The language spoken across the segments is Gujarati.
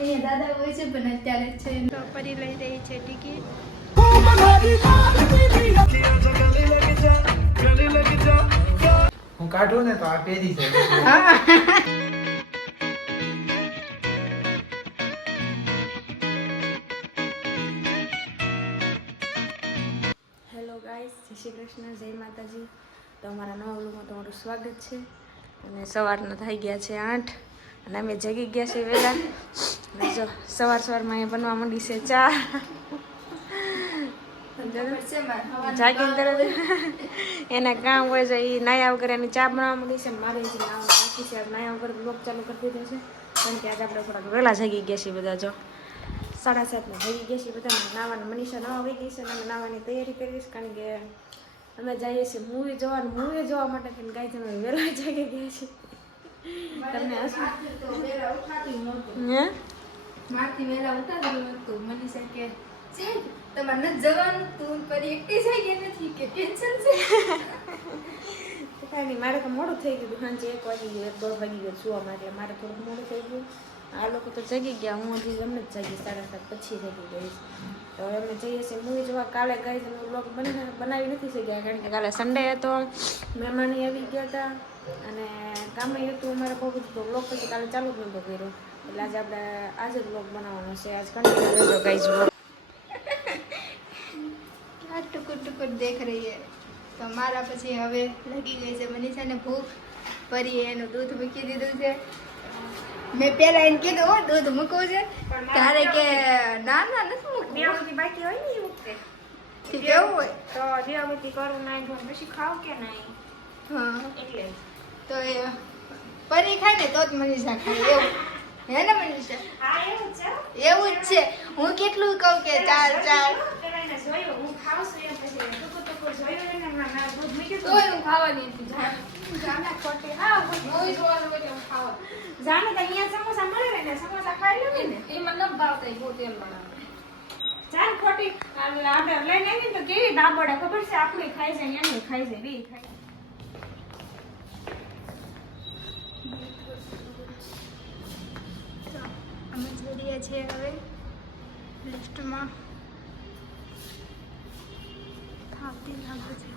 અહીંયા દાદા હોય છે પણ અત્યારે છે તો પરી લઈ રહી છે ટિકિટ. હું કાઢું ને તો આ પહેરી જાય. હેલો ગાઈસ, જય શ્રી કૃષ્ણ, જય માતાજી. તો અમારા નવા વ્લોગમાં તમારું સ્વાગત છે. અને સવારના થઈ ગયા છે 8 અને અમે જાગી ગયા છે વહેલા. અને જો સવારમાં અહીંયા બનવા માંડી છે ચા. જાગીને તરત એના કામ હોય છે એ નાયા વગર એની ચા બનાવવા માંડી છે. મારે જે નાવા બાકી છે નાયા વગર બ્લોગ ચાલુ કરી દીધો છે કારણ કે આજે આપણે થોડાક વહેલા જાગી ગયા છીએ બધા. જો 7:30 જાગી ગયા છીએ બધા. નાવાના મનીષા નવા આવી ગઈ છે અને અમે નાવાની તૈયારી કરીશ કારણ કે અમે જઈએ છીએ મૂવી જોવા માટે થઈને ગાય તમે વહેલા જાગી ગયા છીએ. તમને મારથી વહેલા ઉઠાડ્યું હતું. મનીષા કે તમારે નથી જવાનું તું પરી એકટી થઈ ગઈ નથી કે કેન્સલ છે. કાંઈ નહીં, મારે તો મોડું થઈ ગયું. સાંજે 1 વાગી ગયો, 1-1:30 વાગી ગયો સુવામાં એટલે મારે થોડુંક મોડું થઈ ગયું. આ લોકો તો જાગી ગયા, હું હજી અમને જ જાગી 7:30 પછી જાગી ગઈશ. તો અમે જઈએ છીએ મૂવી જોવા. કાલે ગાઈઝ અમે વ્લોગ બનાવી નથી શક્યા કારણ કે કાલે સન્ડે હતો, મહેમાન આવી ગયા હતા અને કામ હતું અમારે બહુ બધું. તો વ્લોગ પછી કાલે ચાલુ જ નહોતો કર્યો એટલે આજે જ વ્લોગ બનાવવાનો છે. આજ કન્ટિન્યુ રહેજો ગાઈઝ વ્લોગ. क्या टुकुर टुकुर देख रही है. તો મારા પછી હવે લાગી ગઈ છે મનીષાને ભૂખ. પરીએ એનું દૂધ મૂકી દીધું છે. મેં પહેલા એને કીધું હો દૂધ મૂકવું છે ત્યારે કે ના ના નથી મૂકવું. બાકી હોય ને એ વખતે કેવું હોય તો દિવાબત્તી કરું નાઈ ધોઈને પછી ખાવ કે નહીં. હા એટલે તો એ પરી ખાય ને તો જ મનીષા ખાય એવું હે ને મનીષા? હા એવું છે. એવું જ છે. હું કેટલું કહું કે ચાલ ચાલ જોયું હું ખાવ છું એમ પછી ટુકુર જોયું ને મારા દૂધ મૂક્યું તોય હું ખાવાની નથી. જાના ખોટે હા મૂવી જોવાનું એટલે હું ખાવા જાને તો અહીંયા સમોસા મળે ને સમોસા ખાઈ લેવી ને એ મને ન ભાવતા બહુ તેલ વાળા. જાન ખોટી આપણે લઈને આવી તો કેવી દાબડા ખબર છે આપણે ખાઈ જાય એને ખાઈ જાય બી ખાઈ. અમે જઈ રહ્યા છીએ હવે લિફ્ટમાં. થાકતી લાગે છે.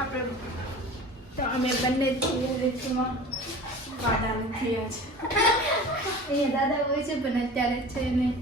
આપણે તો અમે બંને છીએ લિફ્ટમાં. વાદા નથી આજ અહીંયા દાદા હોય છે પણ અત્યારે છે નહીં.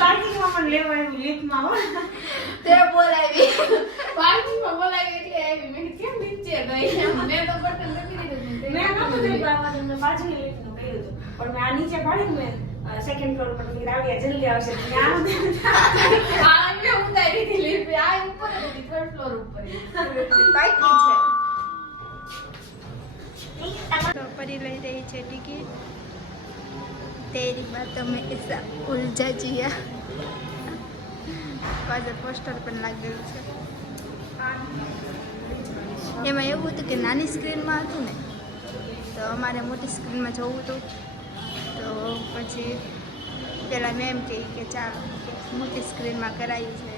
પાર્કિંગમાં પણ લેવા આવ્યું લિફ્ટમાં હો. તે બોલાવી પાર્કિંગમાં બોલાવી એટલે આવી. મેં કેમ નીચે ગઈ મેં તો બટન દબાવી દીધું. મેં નહોતું દેખાવા તો મેં બાજુની લિફ્ટનું કર્યું હતું પણ મેં આ નીચે પાડીને મેં સેકન્ડ ફ્લોર પર મેં રાવ્યા જલ્દી આવશે મેં આ મેં ઉતારી હતી લિફ્ટ. આ ઉપર હતી 3rd ફ્લોર ઉપર બાકી છે. તો પરી લઈ રહી છે ટિકિટ. તેરી બાતોं में ऐसा उलझा जिया. પાછળ પોસ્ટર પણ લાગેલું છે. એમાં એવું હતું કે નાની સ્ક્રીનમાં હતું ને તો અમારે મોટી સ્ક્રીનમાં જોવું હતું. તો પછી પહેલાં મેં એમ કહી કે ચાલ મોટી સ્ક્રીનમાં કરાવી છે.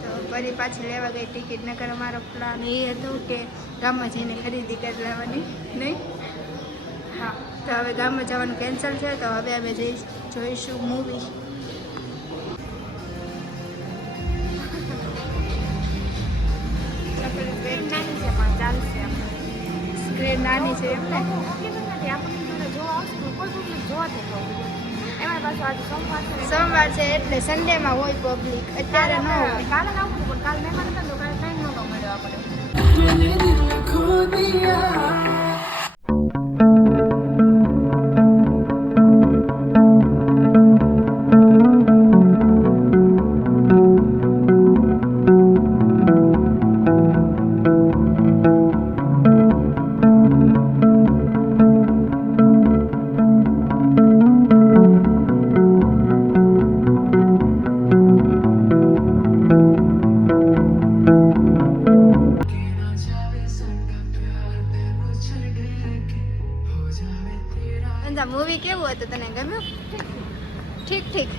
તો ફરી પાછી લેવા ગઈ ટિકિટ. નકર અમારો પ્લાન એ હતો કે ગામમાં જઈને ખરીદી કરી લેવાની નહીં. હા તો હવે ગામમાં જવાનું કેન્સલ છે. તો હવે અમે જોઈશું મૂવી. સ્ક્રીન નાની છે એમ ને. સોમવાર છે એટલે સન્ડેમાં હોય પબ્લિક. અત્યારે ન હોય. કાલે આવતું પણ કાલે મહેમાન હતા તો કાલે ટાઈમ નહોતો મળ્યો આપણે. સંજા મૂવી કેવું હતું, તને ગમ્યું? ઠીક ઠીક.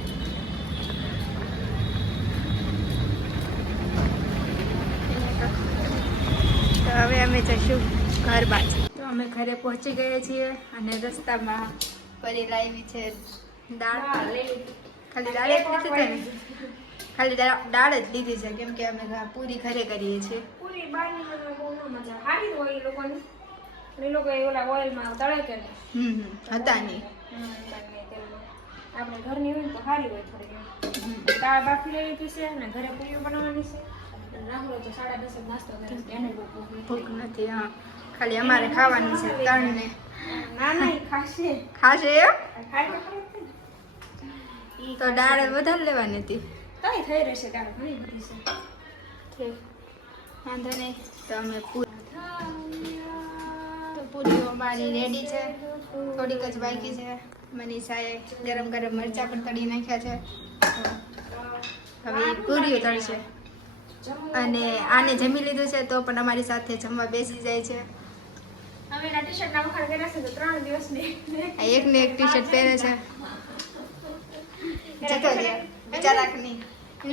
તો હવે અમે જઈશું ઘર બાજુ. તો અમે ઘરે પહોંચી ગયા છીએ અને રસ્તામાં પરી લાવી છે દાળ. ખાલી દાળ જ લીધી છે ને, ખાલી દાળ જ લીધી છે કેમ કે અમે પૂરી ઘરે કરીએ છીએ. પૂરી બહારની બહુ ન મજા સારી હોય એ લોકોની. એ લોકો ઓલા ઓઇલમાં તળે કે હતા નહીં. આપણે ઘરની હોય તો સારી હોય થોડી. દાળ બાફી લેવી છે અને ઘરે પૂરીઓ બનાવવાની છે. રાહુલ તો 10:30 નાસ્તો કરે છે, એને બહુ ભૂખ નથી. હા, ખાલી અમારે ખાવાની છે 3 ને. ના ના એ ખાશે ખાશે એમ ખાય તો ખરું જ ને. તો દાળ વધારે લેવાની હતી. કઈ થઈ રહેશે દાળ ઘણી બધી છે. ઠીક, વાંધો નહીં. તો અમે પૂરીઓ અમારી રેડી છે, થોડીક જ બાકી છે. મનીષાએ ગરમ ગરમ મરચાં પણ તળી નાખ્યા છે. હવે પૂરીઓ તળશે અને આને જમી લીધું છે તો પણ અમારી સાથે જમવા બેસી જાય છે. હવે એના ટી-શર્ટ ના વખાણ કર્યા છે તો 3 દિવસની આ એક ને એક ટી-શર્ટ પહેરે છે. જતો રહ્યા બિચારાકની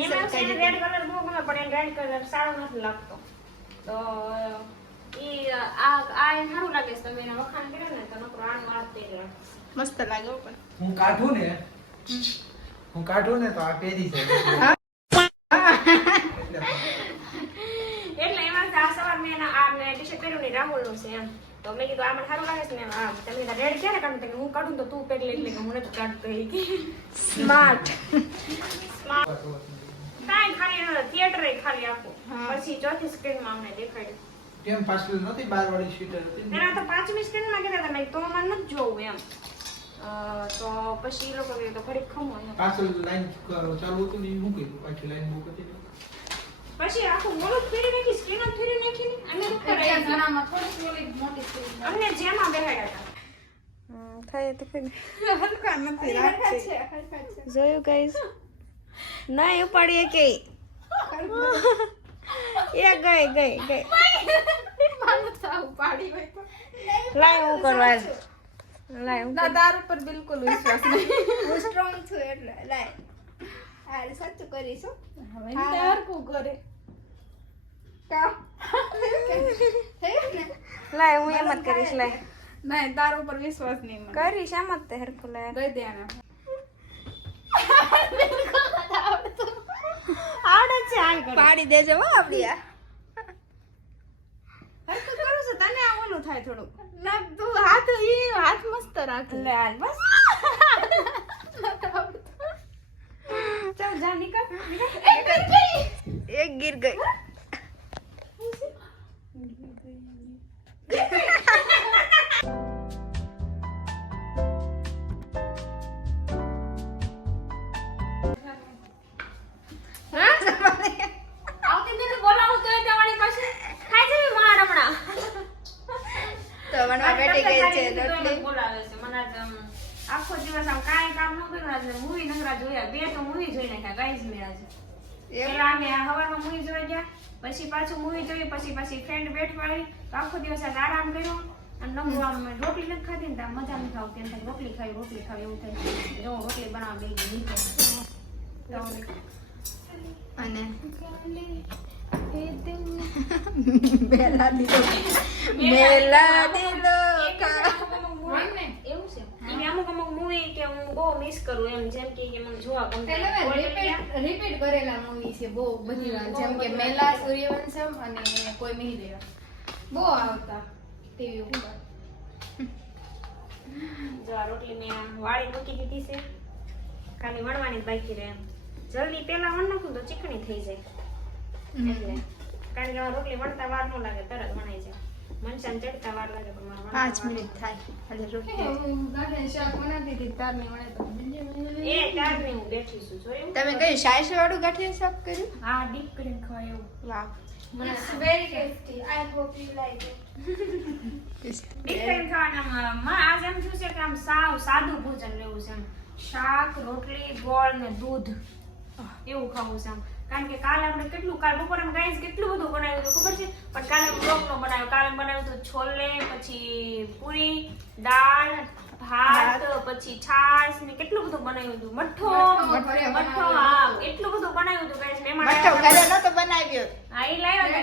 એમાં છે રેડ કલર બહુ ગમે પણ એ રેડ કલર સારો નથી લાગતો. તો ઈ આ એને સારું લાગે છે. તમે એના વખાણ કર્યા ને તો નકરો આનો આ પહેર્યો મસ્ત લાગે પણ. હું કાઢું ને તો આ પહેરી છે. એટલે એમાં આ સવાર મેં આ ટી-શર્ટ પહેર્યું ને રાહુલનું છે એમ. તો મેં કીધું આ મને સારું લાગે છે ને આ તમે રેડ ક્યારે કાઢું તો હું કાઢું તો તું પહેરી લે એટલે કે હું નથી કાઢતો એ કે સ્માર્ટ. કાંઈ ખાલી થિયેટર ખાલી આપું હા. પછી ચોથી સ્ક્રીનમાં અમને દેખાડ્યું. કેમ પાછળ નથી 12 વાળી સીટર હતી ને? એના તો 5મી સ્ક્રીનમાં કહેતા હતા મેં તો મને નથી જોવું એમ. તો પછી એ લોકો તો ઘડીક ખમો એમ. પાછળ લાઈન ચાલુ હતું ને એ મૂકી દીધું. પાછી લાઈન બહુ હતી ને. પછી આખું મોડું ફેરી નાખી સ્ક્રીન જ ફેરી નાખી ને અને ઉપર અમને જેમાં બેહાડ્યા હતા. ખાય તો ખરી હલકા નથી રાખતી. જોયું ગાઈસ ના ઉપાડીએ કે એ ગઈ લાય હું કરવા લાય હું દારૂ પર બિલકુલ વિશ્વાસ નહીં. હું સ્ટ્રોંગ છું એટલે લાય આ સાચું કરીશું. હવે હરકું કરે કા થયું ને. લાય હું એમ જ કરીશ લાય નહીં, દારૂ પર વિશ્વાસ નહીં મને. કરીશ એમ જ તે હરખું લાય દઈ દે આને. આવડે છે હાલ કરી પાડી દેજો હો આપડી આ. હરખું કરું છું તને આ ઓલું થાય થોડું ના તું હાથ મસ્ત રાખ. લે હાલ બસ ચાલ જા નીકળ એક ગીર ગઈ. આવતી દીદી બોલાવું તો તમારી પાસે ખાઈ જવી માં રમણા તો વણવા બેઠી ગઈ છે રોટલી. બોલાવે છે મને આજ આખો દિવસ આમ કાંઈ કામ ન કર્યું આજે મૂવી નકરા જોયા 2 તો મૂવી જોઈ નાખ્યા ગાઈઝ મેં આજે પેલા અમે હવારમાં મૂવી જોઈ ગયા પછી પાછું મૂવી જોઈ પછી ફ્રેન્ડ બેઠવા આવી તો આખો દિવસ આજ આરામ કર્યો અને નકરું આમ રોટલી નથી ખાધી ને તો આમ મજા નથી આવતી એમ થાય રોટલી ખાવી એવું થાય જો રોટલી બનાવવા બેસી નીકળે અને મેલા દીધો એવું છે અમુક મૂવી કે હું બહુ મિસ કરું એમ જેમ કે મને જોવા ગમતા રિપીટ કરેલા મૂવી છે બહુ બધી વાર, જેમ કે મેલા, સૂર્યવંશમ અને કોઈ મિહિર બહુ આવતા ટીવી ઉપર. જો આ રોટલી મેં વાળી મૂકી દીધી છે ખાલી વણવાની જ બાકી રહે એમ જલ્દી પેલા વણ નાખું તો ચીકણી થઈ જાય એટલે કારણ કે આ રોટલી વણતા વાર ન લાગે તરત વણાઈ જાય મનસાને ચડતા વાર લાગે પણ મારે 5 મિનિટ થાય ખાલી રોટલી. શાક બનાવતી હતી તારની વણે તો એ તારની હું બેઠી છું જોયું તમે કયું સાયસ વાળું ગાંઠિયા શાક કર્યું? હા ડીપ કરીને ખવાય એવું વાહ, It's very tasty. I hope you like it. Deep કરીને ખાવાના માં આજ એમ થયું છે કે આમ સાવ સાદું ભોજન લેવું છે એમ શાક રોટલી ગોળ ને દૂધ એવું ખાવું છે આમ કારણ કે કાલે આપણે કાલ બપોરે ગાઈસ કેટલું બધું બનાવ્યું હતું ખબર છે પણ કાલે બ્લોગ નો બનાવ્યો કાલે બનાવ્યું હતું છોલે પછી પૂરી દાળ ભાત પછી છાશ ને કેટલું બધું બનાવ્યું હતું મઠ્ઠો હા એટલું બધું બનાવ્યું હતું ગાઈસ મહેમાન મઠો ઘરે નતો બનાવ્યો. હા ઈ લાવ્યા હતા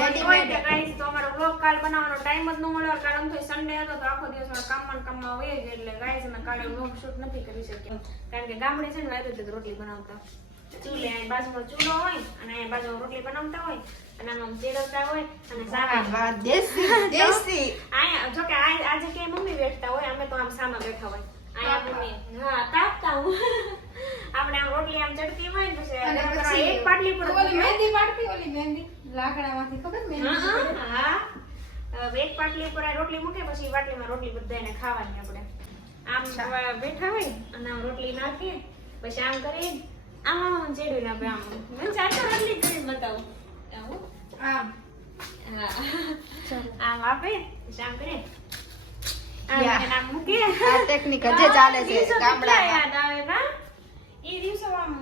રેડી ગાઈસ તો અમારો વ્લોગ કાલ બનાવવાનો ટાઈમ જ ન મળ્યો કારણ કે સન્ડે હતો તો આખો દિવસ મારો કામમાં વહી ગયો એટલે ગાઈસ અમે કાલે વ્લોગ શૂટ નથી કરી શક્યા કારણ કે ગામડે છે ને આવી રીતે રોટલી બનાવતા ચૂલે અહીં બાજુમાં ચૂલો હોય અને અહીં બાજુ રોટલી બનાવતા હોય અને આમ ચેડવતા હોય અને સામે વાહ, દેશી આયા જો કે આજે કે મમ્મી બેઠતા હોય અમે તો આમ સામે બેઠા હોય આયા મમ્મી હા તાપતા હું આપણે આમ રોટલી આમ ચડતી હોય ને પછી એક પાટલી પર મહેંદી પાડતી ઓલી મહેંદી લાકડામાંથી ખબર મહેંદી હા એક પાટલી પર આ રોટલી મૂકે પછી પાટલીમાં રોટલી બધાને ખાવાની આપણે આમ બેઠા હોય અને આમ રોટલી નાખીએ પછી આમ કરી આમ ચેડવી નાખે આમ મને ચાચો રોટલી કરીને બતાવું આવું આમ આમ આપે આમ કરે આમ મૂકે આ ટેકનિક હજે ચાલે છે ગામડામાં. યાદ આવે કા એ દિવસો આમ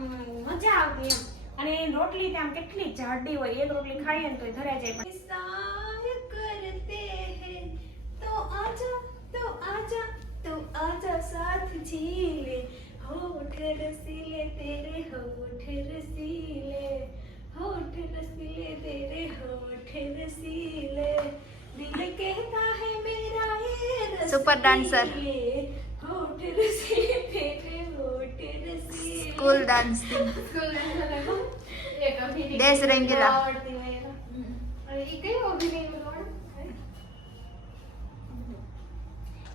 મજા આવતી એમ અને એ રોટલી આમ કેટલી જાડી હોય એક રોટલી ખાઈએ ને તો ધરાઈ જાય પણ સાય કરતે હે તો આજા સાથ ઝીલે હોઠ રસીલે તેરે હોઠ રસીલે तेरे होठ रसीले दिल कहता है मेरा ये रसीले सुपर डांसर होठ रसीले तेरे होठ रसीले સ્કૂલ ડાન્સિંગ એક અભિનય દેશ રંગીલા. આવડતી હોય એનો. અને ઈ કયો અભિનય બોલવાનો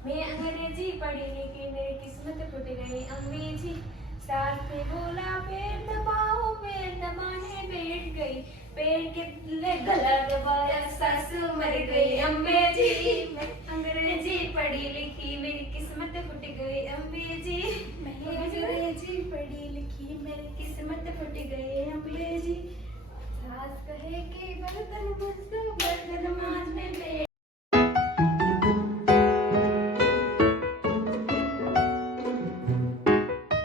मैं अंग्रेजी पढ़ी लेकिन मेरी किस्मत फूट गई अंग्रेजी साथ में बोला पेड़ दबाओ पेड़ दबाने बैठ गई पेड़ के गला दबाया सासू मर गई अम्बे जी मैं अंग्रेजी पढ़ी लिखी मेरी किस्मत फूट गई अम्बे जी मैं अंग्रेजी पढ़ी लिखी मेरी किस्मत फूट गई